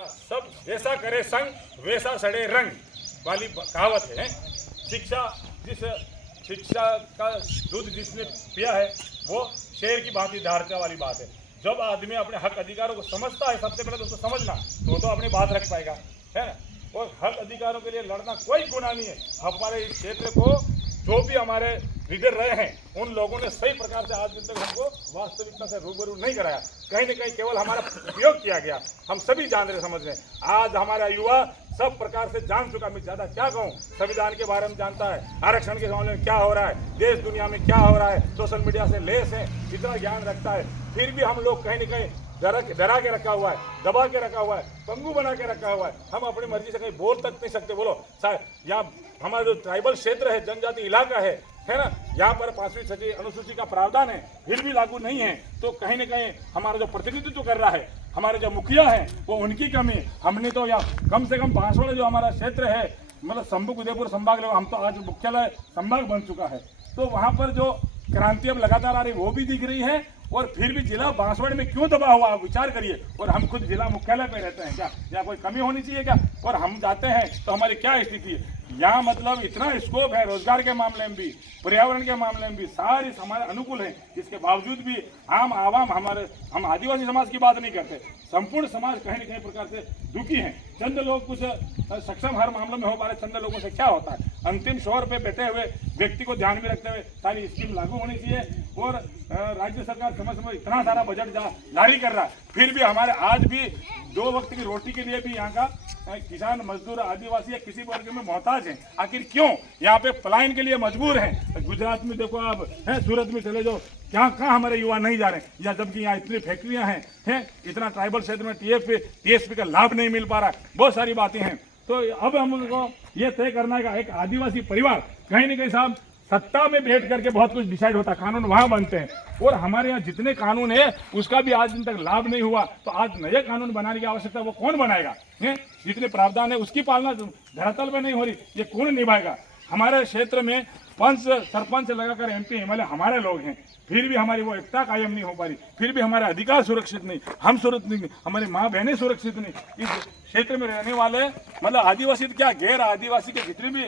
सब जैसा करे संग वैसा सड़े रंग वाली कहावत है। शिक्षा का दूध जिसने पिया है वो शेर की भांति धारता वाली बात है। जब आदमी अपने हक अधिकारों को समझता है, सबसे पहले तो उसको समझना तो अपनी बात रख पाएगा, है ना। और हक अधिकारों के लिए लड़ना कोई गुनाह नहीं है। हमारे इस क्षेत्र को जो भी हमारे लीडर रहे हैं उन लोगों ने सही प्रकार से आज दिन तक हमको वास्तविकता से रूबरू नहीं कराया। कहीं न कहीं केवल हमारा उपयोग किया गया। हम सभी जान रहे समझ रहे हैं। आज हमारा युवा सब प्रकार से जान चुका। मैं ज़्यादा क्या कहूँ, संविधान के बारे में जानता है, आरक्षण के मामले में क्या हो रहा है, देश दुनिया में क्या हो रहा है, सोशल मीडिया से लेस है, इतना ज्ञान रखता है। फिर भी हम लोग कहीं न कहीं डरा के रखा हुआ है, दबा के रखा हुआ है, पंगु बना के रखा हुआ है। हम अपनी मर्जी से कहीं बोल तक नहीं सकते। बोलो यहाँ हमारा जो ट्राइबल क्षेत्र है, जनजाति इलाका है ना, यहाँ पर 5वीं 6वीं अनुसूची का प्रावधान है, फिर भी लागू नहीं है। तो कहीं न कहीं हमारा जो प्रतिनिधित्व कर रहा है, हमारे जो मुखिया हैं वो उनकी कमी। हमने तो यहाँ कम से कम बांसवाड़ा जो हमारा क्षेत्र है, मतलब संभुक उदयपुर संभाग, हम तो आज मुख्यालय संभाग बन चुका है, तो वहाँ पर जो क्रांति अब लगातार आ रही वो भी दिख रही है। और फिर भी जिला बांसवाड़ा में क्यों दबा हुआ, आप विचार करिए। और हम खुद जिला मुख्यालय पे रहते हैं, क्या यहाँ कोई कमी होनी चाहिए क्या? और हम जाते हैं तो हमारी क्या स्थिति है यहाँ, मतलब इतना स्कोप है रोजगार के मामले में भी, पर्यावरण के मामले में भी, सारी हमारे अनुकूल है। इसके बावजूद भी हम आदिवासी समाज की बात नहीं करते, संपूर्ण समाज कहीं न कहीं प्रकार से दुखी हैं। चंद लोग कुछ सक्षम हर मामले में हो पा रहे, चंद लोगों से क्या होता है। अंतिम शोर पे बैठे हुए व्यक्ति को ध्यान में रखते हुए सारी स्कीम लागू होनी चाहिए। और राज्य सरकार समय समय इतना सारा बजट जारी कर रहा है, फिर भी हमारे आज भी 2 वक्त की रोटी के लिए भी यहाँ का किसान, मजदूर, आदिवासी या किसी वर्ग में मोहताज हैं। आखिर क्यों यहाँ पे पलायन के लिए मजबूर हैं? गुजरात में देखो आप, है सूरत में चले जाओ, कहाँ हमारे युवा नहीं जा रहे हैं। या जबकि यहाँ इतनी फैक्ट्रियाँ हैं, इतना ट्राइबल क्षेत्र में टीएसपी का लाभ नहीं मिल पा रहा है, बहुत सारी बातें हैं। तो अब हमको ये तय करना है कि एक आदिवासी परिवार कहीं न कहीं साहब सत्ता में बैठ करके बहुत कुछ डिसाइड होता है, कानून वहाँ बनते हैं। और हमारे यहाँ जितने कानून है उसका भी आज दिन तक लाभ नहीं हुआ। तो आज नए कानून बनाने की आवश्यकता वो कौन बनाएगा? जितने प्रावधान है उसकी पालना धरातल में नहीं हो रही, ये कौन निभाएगा? हमारे क्षेत्र में पंच सरपंच लगाकर MP MLA हमारे लोग हैं, फिर भी हमारी वो एकता कायम नहीं हो पा रही, फिर भी हमारे अधिकार सुरक्षित नहीं, हम सुरक्षित नहीं, हमारी माँ बहनें सुरक्षित नहीं। इस क्षेत्र में रहने वाले मतलब आदिवासी क्या गैर आदिवासी के जितने भी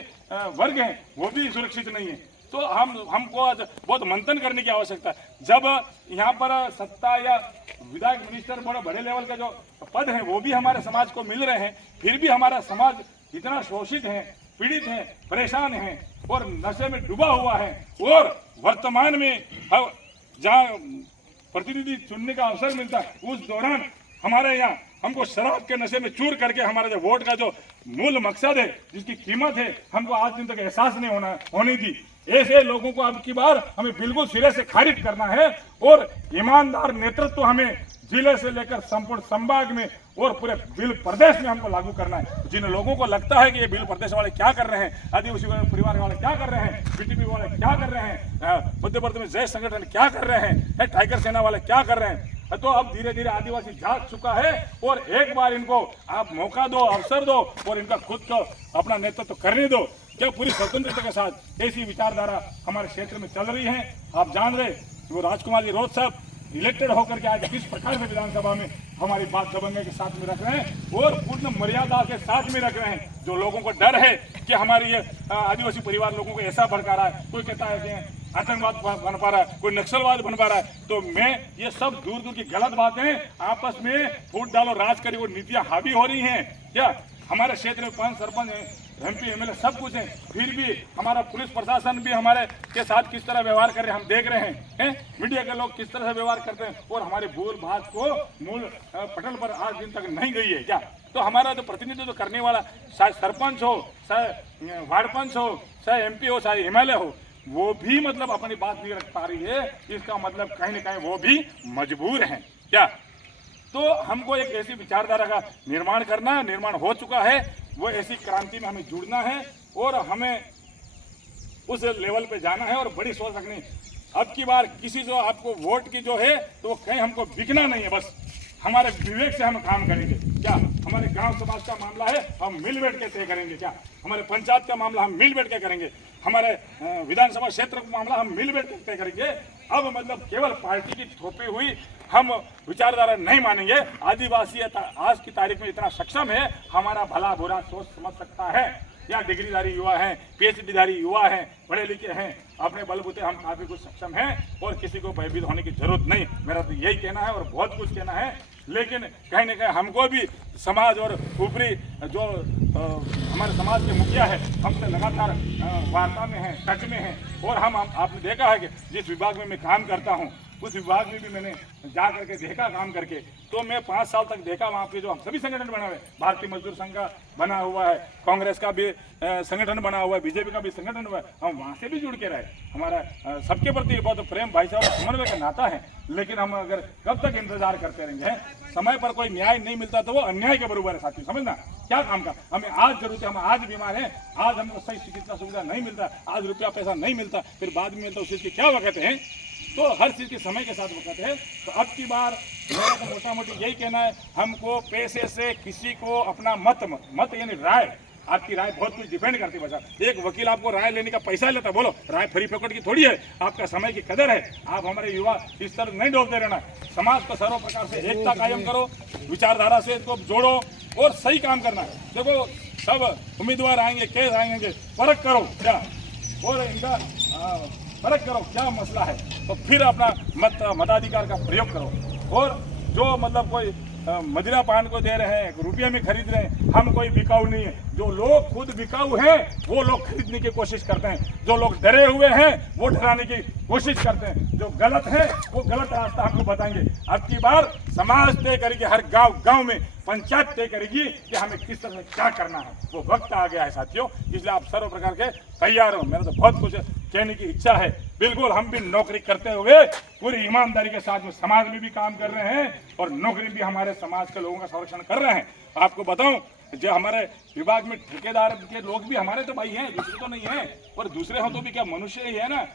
वर्ग हैं वो भी सुरक्षित नहीं है। तो हमको आज बहुत मंथन करने की आवश्यकता है। जब यहाँ पर सत्ता या विधायक मिनिस्टर बड़े लेवल का जो पद है वो भी हमारे समाज को मिल रहे हैं, फिर भी हमारा समाज इतना शोषित है, पीड़ित है, परेशान है और नशे में डूबा हुआ है। और वर्तमान में जहाँ प्रतिनिधि चुनने का अवसर मिलता है उस दौरान हमारे यहाँ हमको शराब के नशे में चूर करके हमारा जो वोट का जो मूल मकसद है, जिसकी कीमत है, हमको आज दिन तक एहसास नहीं होनी थी। ऐसे लोगों को अब की बार हमें बिल्कुल सिरे से खारिज करना है और ईमानदार नेतृत्व हमें जिले से लेकर संपूर्ण संभाग में और पूरे बिल प्रदेश में हमको लागू करना है। जिन लोगों को लगता है कि ये बिल प्रदेश वाले क्या कर रहे हैं, आदिवासी परिवार वाले क्या कर रहे हैं, BTP वाले क्या कर रहे हैं, मध्य प्रदेश में जय संगठन क्या कर रहे हैं, टाइगर सेना वाले क्या कर रहे हैं, तो अब धीरे धीरे आदिवासी जाग चुका है। और एक बार इनको आप मौका दो, अवसर दो और इनका खुद को अपना नेतृत्व करने दो। क्या पूरी स्वतंत्रता के साथ ऐसी विचारधारा हमारे क्षेत्र में चल रही है। आप जान रहे वो राजकुमार जी रोज साहब इलेक्टेड होकर के आज किस प्रकार से विधानसभा में हमारी बात दबंगे के साथ में रख रहे हैं और पूर्ण मर्यादा के साथ में रख रहे हैं। जो लोगों को डर है कि हमारी ये आदिवासी परिवार लोगों को ऐसा भड़का रहा है, कोई कहता है कि आतंकवाद बन पा रहा है, कोई नक्सलवाद बन पा रहा है, तो मैं ये सब दूर दूर की गलत बातें आपस में फूट डालो राज करी वो नीतियां हावी हो रही हैं। क्या हमारे क्षेत्र में 5 सरपंच हैं, MP MLA सब कुछ है, फिर भी हमारा पुलिस प्रशासन भी हमारे के साथ किस तरह व्यवहार कर रहे हैं हम देख रहे हैं। मीडिया के लोग किस तरह से व्यवहार करते हैं और हमारे भूल भात को मूल पटल पर आज दिन तक नहीं गई है। क्या तो हमारा जो प्रतिनिधित्व करने वाला चाहे सरपंच हो, चाहे वार्ड पंच हो, चाहे MP हो, चाहे MLA हो, वो भी मतलब अपनी बात नहीं रख पा रही है। इसका मतलब कहीं न कहीं वो भी मजबूर हैं। क्या तो हमको एक ऐसी विचारधारा का निर्माण करना है, निर्माण हो चुका है, वो ऐसी क्रांति में हमें जुड़ना है और हमें उस लेवल पे जाना है और बड़ी सोच रखनी। अब की बार किसी जो आपको वोट की जो है तो वो कहीं हमको बिकना नहीं है, बस हमारे विवेक से हम काम करेंगे। क्या हमारे गांव समाज का मामला है हम मिल बैठ के तय करेंगे। क्या हमारे पंचायत का मामला हम मिल बैठ के करेंगे। हमारे विधानसभा क्षेत्र का मामला हम मिल बैठ के तय करेंगे। अब मतलब केवल पार्टी की थोपी हुई हम विचारधारा नहीं मानेंगे। आदिवासी आज की तारीख में इतना सक्षम है, हमारा भला बुरा सोच समझ सकता है। यहाँ डिग्रीधारी युवा हैं, PhD-धारी युवा हैं, पढ़े लिखे हैं, अपने बलबूते हम काफ़ी कुछ सक्षम हैं और किसी को भयभीत होने की जरूरत नहीं। मेरा तो यही कहना है और बहुत कुछ कहना है, लेकिन कहीं ना कहीं हमको भी समाज और ऊपरी जो हमारे समाज के मुखिया है हमसे लगातार वार्ता में हैं, टच में हैं। और हम आपने देखा है कि जिस विभाग में मैं काम करता हूँ उस विभाग में भी मैंने जा करके देखा काम करके, तो मैं 5 साल तक देखा वहाँ पे जो हम सभी संगठन बना हुए, भारतीय मजदूर संघ का बना हुआ है, कांग्रेस का भी संगठन बना हुआ है, बीजेपी का भी संगठन हुआ है, हम वहाँ से भी जुड़ के रहे। हमारा सबके प्रति बहुत प्रेम भाईचारा समन्वय का नाता है। लेकिन हम अगर कब तक इंतजार करते रहेंगे, समय पर कोई न्याय नहीं मिलता तो वो अन्याय के बराबर है साथी, समझना क्या काम का। हमें आज जरूरत है, हम आज बीमार हैं, आज हमको सही चिकित्सा सुविधा नहीं मिलता, आज रुपया पैसा नहीं मिलता, फिर बाद में मिलता, उस चीज़ की क्या वक्त है। तो हर चीज़ के समय के साथ वक्त है। तो अब की बार मेरा तो मोटा मोटी यही कहना है, हमको पैसे से किसी को अपना मत यानी राय, आपकी राय बहुत कुछ डिपेंड करती है। बचा एक वकील आपको राय लेने का पैसा लेता, बोलो राय फ्री फोकट की थोड़ी है, आपका समय की कदर है। आप हमारे युवा इस तरह नहीं डोलते रहना, समाज को सर्व प्रकार से एकता कायम करो, विचारधारा से इसको जोड़ो और सही काम करना। देखो सब उम्मीदवार आएंगे, केस आएंगे, परख करो क्या और इनका परख करो क्या मसला है, तो फिर अपना मताधिकार का प्रयोग करो। और जो मतलब कोई मदिरा पान को दे रहे हैं, रुपये में खरीद रहे हैं, हम कोई बिकाऊ नहीं है। जो लोग खुद बिकाऊ हैं वो लोग खरीदने की कोशिश करते हैं, जो लोग डरे हुए हैं वो डराने की कोशिश करते हैं, जो गलत है वो गलत रास्ता हमको बताएंगे। अब की बार समाज तय करेगी, हर गांव में पंचायत तय करेगी कि हमें किस तरह से क्या करना है। वो वक्त आ गया है साथियों, इसलिए आप सर्व प्रकार के तैयार हो। मेरा तो बहुत कुछ कहने की इच्छा है। बिल्कुल हम भी नौकरी करते हुए पूरी ईमानदारी के साथ में समाज में भी काम कर रहे हैं और नौकरी भी हमारे समाज के लोगों का संरक्षण कर रहे हैं। आपको बताऊं, जो हमारे विभाग में ठेकेदार के लोग भी हमारे तो भाई हैं, दूसरे तो नहीं है, पर दूसरे हो तो भी क्या मनुष्य ही है ना।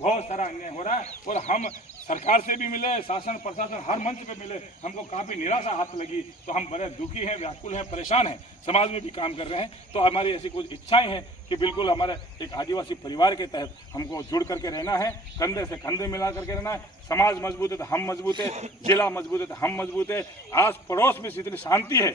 बहुत सारा अन्याय हो रहा है और हम सरकार से भी मिले, शासन प्रशासन हर मंच पे मिले, हमको काफ़ी निराशा हाथ लगी, तो हम बड़े दुखी हैं, व्याकुल हैं, परेशान हैं। समाज में भी काम कर रहे हैं, तो हमारी ऐसी कुछ इच्छाएं हैं कि बिल्कुल हमारे एक आदिवासी परिवार के तहत हमको जुड़ करके रहना है, कंधे से कंधे मिला करके रहना है। समाज मजबूत है तो हम मजबूत है, जिला मजबूत है तो हम मजबूत है। आस पड़ोस में इतनी शांति है,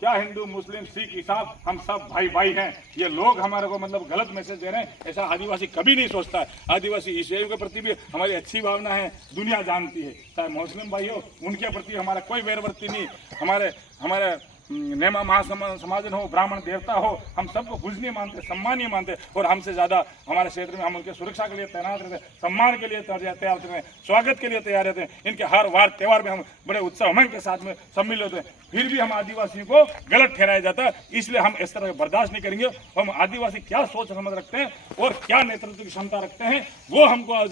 क्या हिंदू मुस्लिम सिख ईसाई हम सब भाई भाई हैं। ये लोग हमारे को मतलब गलत मैसेज दे रहे हैं, ऐसा आदिवासी कभी नहीं सोचता है। आदिवासी ईसाइयों के प्रति भी हमारी अच्छी भावना है, दुनिया जानती है। चाहे मुस्लिम भाई हो, उनके प्रति हमारा कोई वैरवृत्ति नहीं। हमारे नेमा महासमाजन हो, ब्राह्मण देवता हो, हम सबको पूजनीय मानते, सम्मानीय मानते। और हमसे ज़्यादा हमारे क्षेत्र में हम उनके सुरक्षा के लिए तैनात रहते हैं, सम्मान के लिए तैयार रहते हैं, स्वागत के लिए तैयार रहते हैं। इनके हर वार त्यौहार में हम बड़े उत्साह उमंग के साथ में सम्मिलित होते हैं। फिर भी हम आदिवासियों को गलत ठहराया जाता है, इसलिए हम इस तरह बर्दाश्त नहीं करेंगे। हम आदिवासी क्या सोच समझ रखते हैं और क्या नेतृत्व की क्षमता रखते हैं वो हमको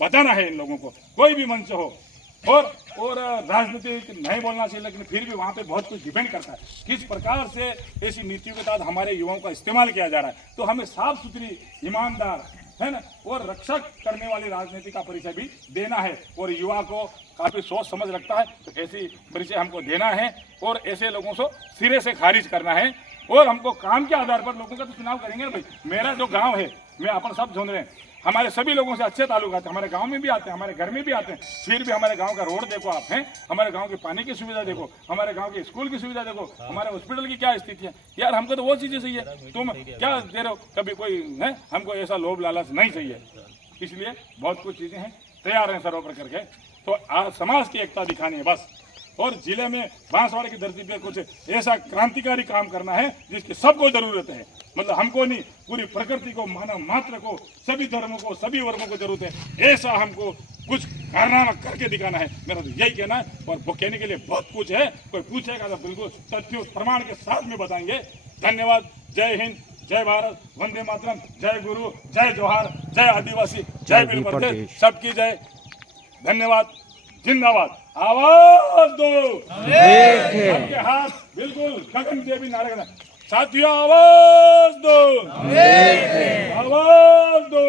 बताना है इन लोगों को, कोई भी मंच हो। और राजनीति नहीं बोलना चाहिए, लेकिन फिर भी वहाँ पे बहुत कुछ डिपेंड करता है किस प्रकार से ऐसी नीतियों के तहत हमारे युवाओं का इस्तेमाल किया जा रहा है। तो हमें साफ सुथरी, ईमानदार है ना और रक्षक करने वाली राजनीति का परिचय भी देना है। और युवा को काफ़ी सोच समझ रखता है, तो ऐसी परिचय हमको देना है और ऐसे लोगों को सिरे से खारिज करना है। और हमको काम के आधार पर लोगों का तो चुनाव करेंगे ना भाई। मेरा जो गाँव है, मैं अपन सब ढूंढ रहे हैं, हमारे सभी लोगों से अच्छे ताल्लुक आते हैं, हमारे गांव में भी आते हैं, हमारे घर में भी आते हैं। फिर भी हमारे गांव का रोड देखो आप, हैं हमारे गांव के पानी की सुविधा देखो, हमारे गांव के स्कूल की सुविधा देखो, हमारे हॉस्पिटल की क्या स्थिति है। यार हमको तो वो चीज़ें चाहिए, तुम क्या दे रहे हो। कभी कोई है, हमको ऐसा लोभ लालच नहीं चाहिए। इसलिए बहुत कुछ चीज़ें हैं, तैयार हैं सर्व प्रकार के। तो समाज की एकता दिखानी है बस। और जिले में बांसवाड़े की धरती पे कुछ ऐसा क्रांतिकारी काम करना है जिसकी सबको जरूरत है। मतलब हमको नहीं, पूरी प्रकृति को, मानव मात्र को, सभी धर्मों को, सभी वर्गों को जरूरत है। ऐसा हमको कुछ कारनामा करके दिखाना है, मेरा तो यही कहना है। और वो कहने के लिए बहुत कुछ है, कोई पूछेगा तो बिल्कुल तथ्यों प्रमाण के साथ में बताएंगे। धन्यवाद। जय हिंद, जय भारत, वंदे मातरम, जय गुरु, जय जोहार, जय आदिवासी, जय वीर प्रदेश, सबकी जय। धन्यवाद, जिंदाबाद। आवाज दो, सबके हाथ बिल्कुल गगन देवी नारे। साथियों आवाज दो, आवाज दो,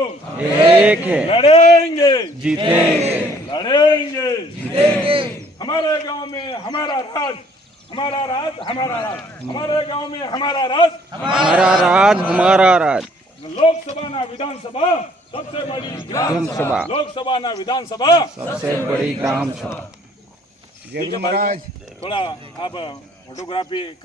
लड़ेंगे जीतेंगे, लड़ेंगे जीतेंगे। हमारे गांव में हमारा राज, हमारा राज, हमारा राज, हमारे गांव में हमारा राज, हमारा राज, हमारा राज। लोकसभा ना विधानसभा सबसे बड़ी ग्राम सभा, लोकसभा ना विधानसभा सबसे बड़ी ग्राम सभा। ठीक है भाई, थोड़ा आप फोटोग्राफी